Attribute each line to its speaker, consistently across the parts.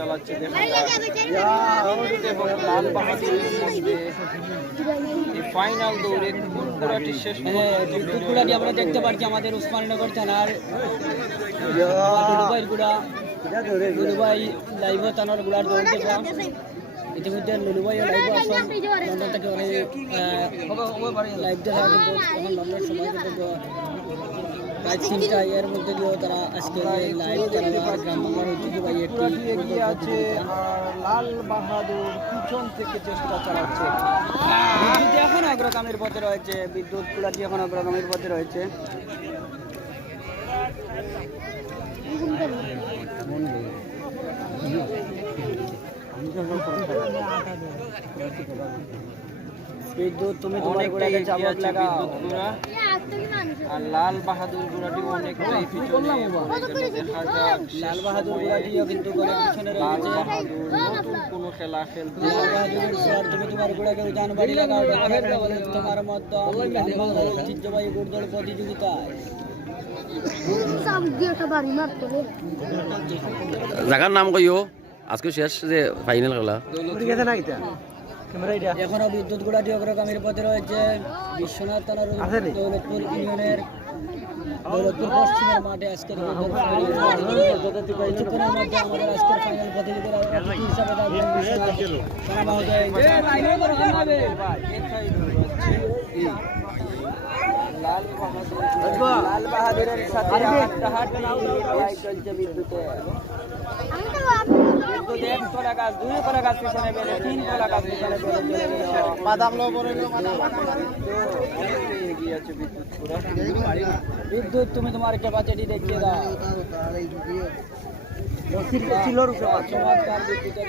Speaker 1: চালাচ্ছে লাল ফাইনাল দৌড়ে ঘোড়াটি শেষ
Speaker 2: গুড়াটি
Speaker 1: হতে
Speaker 2: আমরা দেখতে পাচ্ছি আমাদের উসমাননগর থানার গুড়া লুলুবাই লাইভ থানার গুড়ার দৌড় ইতিমধ্যে লাইভ আসন লন্ডন থেকে অনেক লাইভ দেখা কিন্তু এখন লন্ডন সময় কিন্তু প্রায় তিনটা এর মধ্যে দিয়েও তারা আজকে লাইভ চালানো গ্রাম বাংলার ঐতিহ্যবাহী একটি
Speaker 1: আছে আর লাল বাহাদুর পিছন থেকে চেষ্টা চালাচ্ছে।
Speaker 2: বিদ্যুৎ এখন অগ্রগামীর পথে রয়েছে বিদ্যুৎ গুড়াটি এখন অগ্রগামীর পথে রয়েছে। বিদ্যুৎ তুমি তোমার
Speaker 1: এগিয়ে
Speaker 2: চাবক লাগাও।
Speaker 1: আর লাল বাহাদুর ঘোড়াটি অনেকটাই পিছনে দেখা
Speaker 2: লাল বাহাদুর গুড়াটিও কিন্তু ঘরের পিছনে
Speaker 1: লাল বাহাদুর নতুন কোনো খেলা খেলতে
Speaker 2: লাল বাহাদুরের স্যার তুমি তোমার গুড়াকে উজান বাড়ি লাগাও তোমার মত ঐতিহ্যবাহী গুড়দৌড় প্রতিযোগিতায়।
Speaker 3: জায়গার নাম কইও আজকে শেষ যে ফাইনাল খেলা।
Speaker 2: এখনও বিদ্যুৎ গুড়াটি অগ্রগামীর পথে রয়েছে বিশ্বনাথ থানার দৌলতপুর ইউনিয়নের দৌলতপুর পশ্চিমের মাঠে আজকের কিছুক্ষণের মধ্যে আমাদের আজকের ফাইনাল প্রতিযোগিতার অতিথি হিসাবে
Speaker 1: লাল বাহাদুর
Speaker 2: বাহাদুরের সাথে লড়াই চলছে বিদ্যুতে এক গাছ দুই গাছ পিছনে পেলে তিন গাছ পিছনে পেলে
Speaker 1: বিদ্যুৎ
Speaker 2: তুমি তোমার ক্যাপাসিটি দেখিয়ে দাও। চমৎকার বিদ্যুতের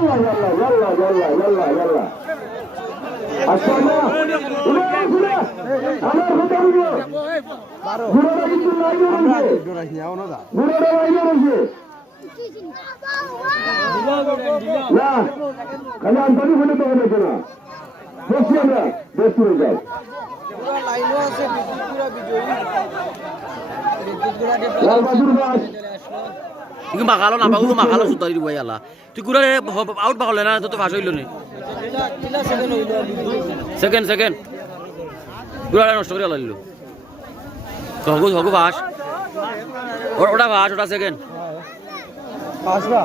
Speaker 2: উপরে বিদ্যুৎ প্রদর্শনী তো প্রথম স্থান থেকে চলে আসলো এই লাল বাহাদুর গুলাটি এখনও রয়েছে ছয় সাইড কলা গাছ পুরো
Speaker 4: খালি আন্তরিক হলে তো হবে না দেখছি আমরা করে যাই
Speaker 1: লাইনও আছে বিদ্যুৎ বিজয়ী
Speaker 2: বিদ্যুৎ
Speaker 4: লাল বাহাদুর দাস
Speaker 3: কিন্তু মাখালো না পাবো মাখালো সুতারি দিব ইয়ালা। তুই কুড়ে আউট পাকলে না তো ফাঁস হইল নি। সেকেন্ড সেকেন্ড গুড়াটা নষ্ট করে আলাইলো হগু হগু ফাঁস ওটা ফাঁস ওটা সেকেন্ড
Speaker 1: পাঁচটা